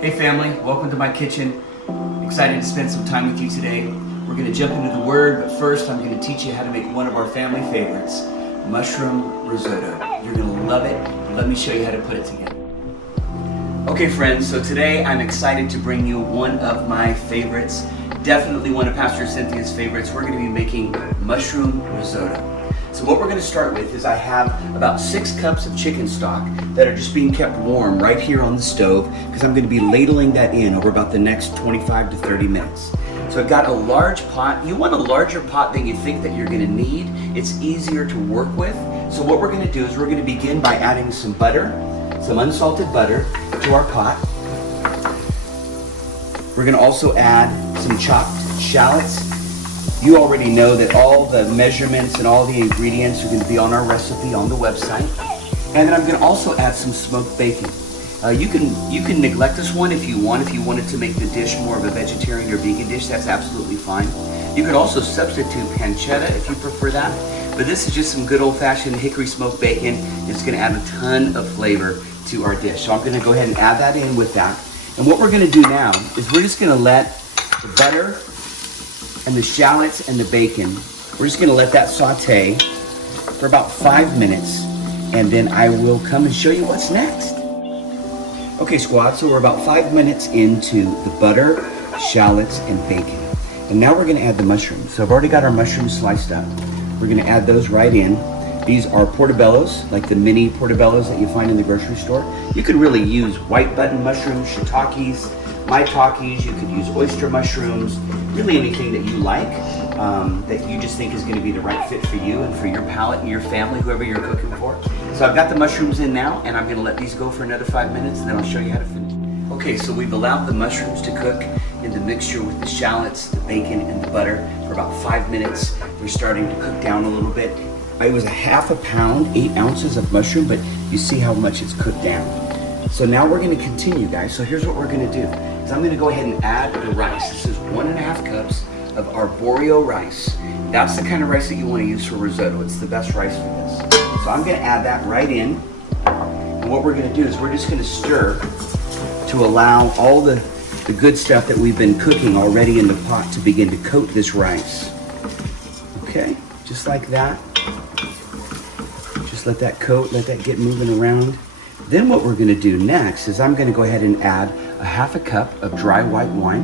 Hey family, welcome to my kitchen. Excited to spend some time with you today. We're going to jump into the Word, but first I'm going to teach you how to make one of our family favorites, mushroom risotto. You're going to love it. Let me show you how to put it together. Okay friends, so today I'm excited to bring you one of my favorites, definitely one of Pastor Cynthia's favorites. We're going to be making mushroom risotto. So what we're going to start with is I have about 6 cups of chicken stock that are just being kept warm right here on the stove because I'm going to be ladling that in over about the next 25 to 30 minutes. So I've got a large pot. You want a larger pot than you think that you're going to need. It's easier to work with. So what we're going to do is we're going to begin by adding some butter, some unsalted butter to our pot. We're going to also add some chopped shallots. You already know that all the measurements and all the ingredients are going to be on our recipe on the website. And then I'm going to also add some smoked bacon. You can neglect this one if you want. If you wanted to make the dish more of a vegetarian or vegan dish, that's absolutely fine. You could also substitute pancetta if you prefer that. But this is just some good old-fashioned hickory smoked bacon. It's going to add a ton of flavor to our dish. So I'm going to go ahead and add that in with that. And what we're going to do now is we're just going to let the butter and the shallots and the bacon, we're just going to let that saute for about 5 minutes, and then I will come and show you what's next. Okay squad, so we're about 5 minutes into the butter, shallots, and bacon. And now we're going to add the mushrooms. So I've already got our mushrooms sliced up. We're going to add those right in. These are portobellos, like the mini portobellos that you find in the grocery store. You could really use white button mushrooms, shiitakes, maitakes, you could use oyster mushrooms, really anything that you like, that you just think is going to be the right fit for you and for your palate and your family, whoever you're cooking for. So I've got the mushrooms in now, and I'm going to let these go for another 5 minutes, and then I'll show you how to finish. Okay, so we've allowed the mushrooms to cook in the mixture with the shallots, the bacon, and the butter for about 5 minutes. They're starting to cook down a little bit. It was a half a pound, 8 ounces of mushroom, but you see how much it's cooked down. So now we're going to continue, guys. So here's what we're going to do. Is I'm going to go ahead and add the rice. This is 1.5 cups of Arborio rice. That's the kind of rice that you want to use for risotto. It's the best rice for this. So I'm going to add that right in. And what we're going to do is we're just going to stir to allow all the good stuff that we've been cooking already in the pot to begin to coat this rice. Okay, just like that. Just let that coat, let that get moving around. Then what we're going to do next is I'm going to go ahead and add a half a cup of dry white wine.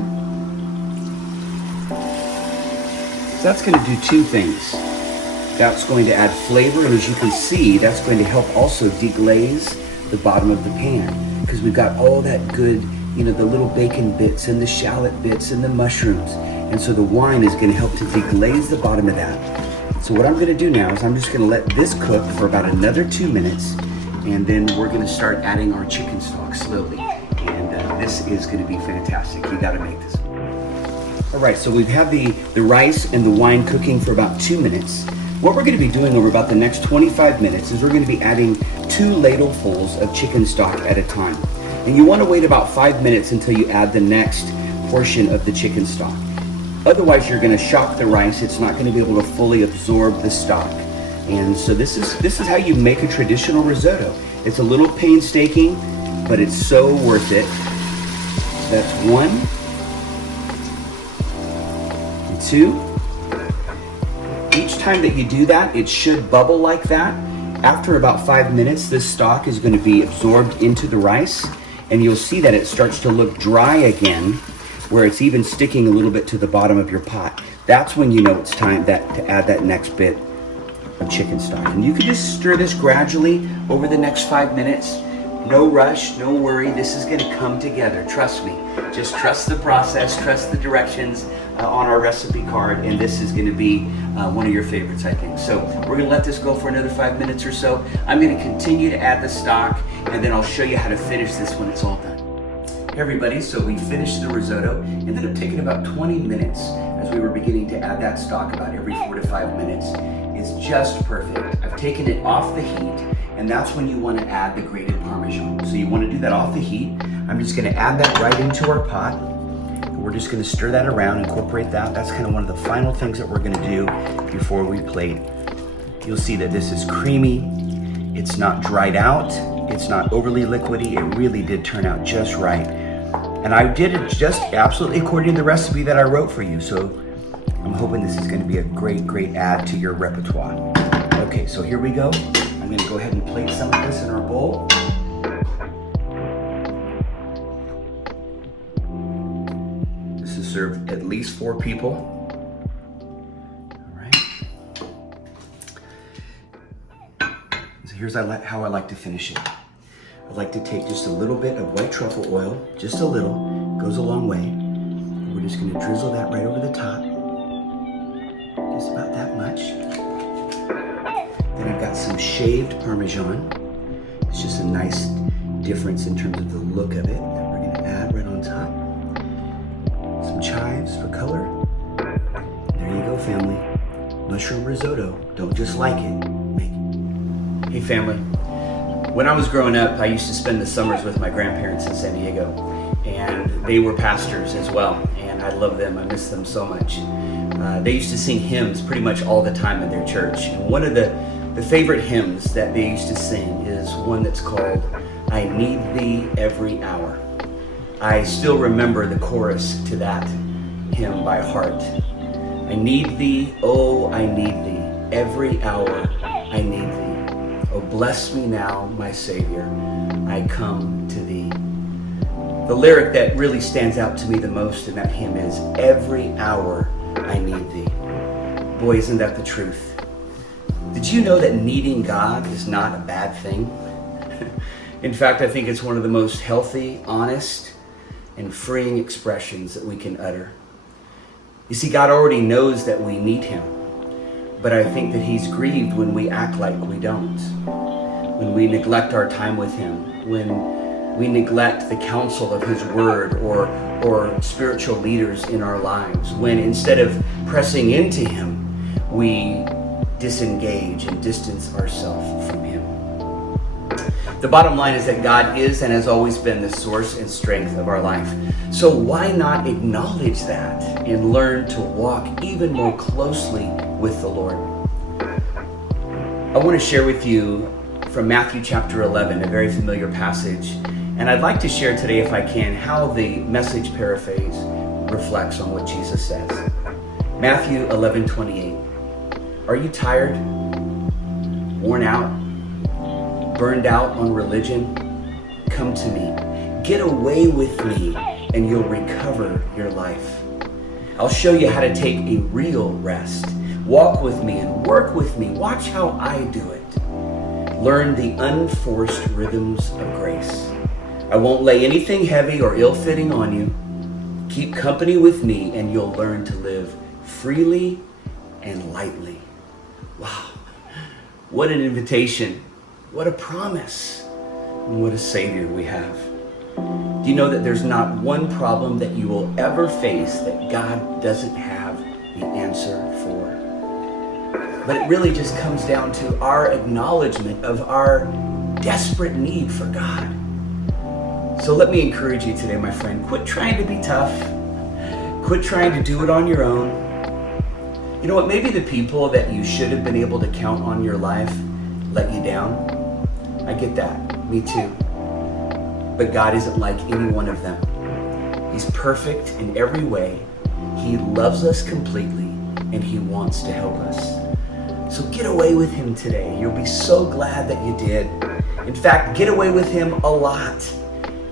So that's going to do 2 things. That's going to add flavor, and as you can see, that's going to help also deglaze the bottom of the pan, because we've got all that good, the little bacon bits and the shallot bits and the mushrooms. And so the wine is going to help to deglaze the bottom of that. So what I'm going to do now is I'm just going to let this cook for about another 2 minutes. And then we're going to start adding our chicken stock slowly. And this is going to be fantastic. You got to make this. All right, so we've had the rice and the wine cooking for about 2 minutes. What we're going to be doing over about the next 25 minutes is we're going to be adding 2 ladlefuls of chicken stock at a time. And you want to wait about 5 minutes until you add the next portion of the chicken stock. Otherwise, you're going to shock the rice. It's not going to be able to fully absorb the stock. And so this is how you make a traditional risotto. It's a little painstaking, but it's so worth it. That's 1 and 2. Each time that you do that, it should bubble like that. After about 5 minutes, this stock is going to be absorbed into the rice, and you'll see that it starts to look dry again, where it's even sticking a little bit to the bottom of your pot. That's when you know it's time to add that next bit of chicken stock. And you can just stir this gradually over the next 5 minutes. No rush, no worry. This is going to come together. Trust me. Just trust the process, trust the directions on our recipe card, and this is going to be one of your favorites, I think. So we're going to let this go for another 5 minutes or so. I'm going to continue to add the stock, and then I'll show you how to finish this when it's all done. Hey everybody, so we finished the risotto. It ended up taking about 20 minutes as we were beginning to add that stock about every 4 to 5 minutes. It's just perfect. I've taken it off the heat, and that's when you want to add the grated Parmesan. So you want to do that off the heat. I'm just going to add that right into our pot. We're just going to stir that around, incorporate that. That's kind of one of the final things that we're going to do before we plate. You'll see that this is creamy. It's not dried out. It's not overly liquidy. It really did turn out just right. And I did it just absolutely according to the recipe that I wrote for you. So I'm hoping this is going to be a great, great add to your repertoire. Okay, so here we go. I'm going to go ahead and plate some of this in our bowl. This is served at least 4 people. All right. So here's how I like to finish it. I like to take just a little bit of white truffle oil, just a little, goes a long way. We're just going to drizzle that right over the top, just about that much. Then I've got some shaved Parmesan. It's just a nice difference in terms of the look of it that we're going to add right on top. Some chives for color. There you go, family. Mushroom risotto. Don't just like it, make it. Hey, family. When I was growing up, I used to spend the summers with my grandparents in San Diego, and they were pastors as well, and I love them. I miss them so much. They used to sing hymns pretty much all the time in their church, and one of the favorite hymns that they used to sing is one that's called I Need Thee Every Hour. I still remember the chorus to that hymn by heart. I need thee, oh, I need thee, every hour I need thee. Oh, bless me now, my Savior, I come to thee. The lyric that really stands out to me the most in that hymn is, every hour I need thee. Boy, isn't that the truth? Did you know that needing God is not a bad thing? In fact, I think it's one of the most healthy, honest, and freeing expressions that we can utter. You see, God already knows that we need him. But I think that he's grieved when we act like we don't, when we neglect our time with him, when we neglect the counsel of his word or spiritual leaders in our lives, when instead of pressing into him, we disengage and distance ourselves from him. The bottom line is that God is and has always been the source and strength of our life. So why not acknowledge that and learn to walk even more closely with the Lord? I want to share with you from Matthew chapter 11, a very familiar passage. And I'd like to share today, if I can, how the Message paraphrase reflects on what Jesus says. Matthew 11:28. Are you tired? Worn out? Burned out on religion? Come to me. Get away with me and you'll recover your life. I'll show you how to take a real rest. Walk with me and work with me. Watch how I do it. Learn the unforced rhythms of grace. I won't lay anything heavy or ill-fitting on you. Keep company with me and you'll learn to live freely and lightly. Wow, what an invitation. What a promise. And what a Savior we have. Do you know that there's not one problem that you will ever face that God doesn't have the answer for? But it really just comes down to our acknowledgement of our desperate need for God. So let me encourage you today, my friend, quit trying to be tough. Quit trying to do it on your own. You know what, maybe the people that you should have been able to count on your life let you down. I get that, me too. But God isn't like any one of them. He's perfect in every way. He loves us completely and he wants to help us. So get away with him today. You'll be so glad that you did. In fact, get away with him a lot.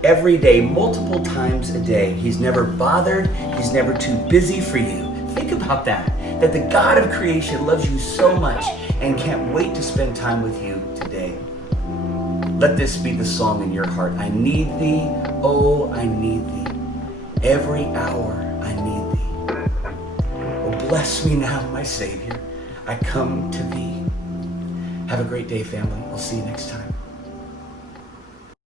Every day, multiple times a day. He's never bothered. He's never too busy for you. Think about that the God of creation loves you so much and can't wait to spend time with you today. Let this be the song in your heart. I need thee, oh, I need thee. Every hour I need thee. Oh, bless me now, my Savior. I come to thee. Have a great day, family. I'll see you next time.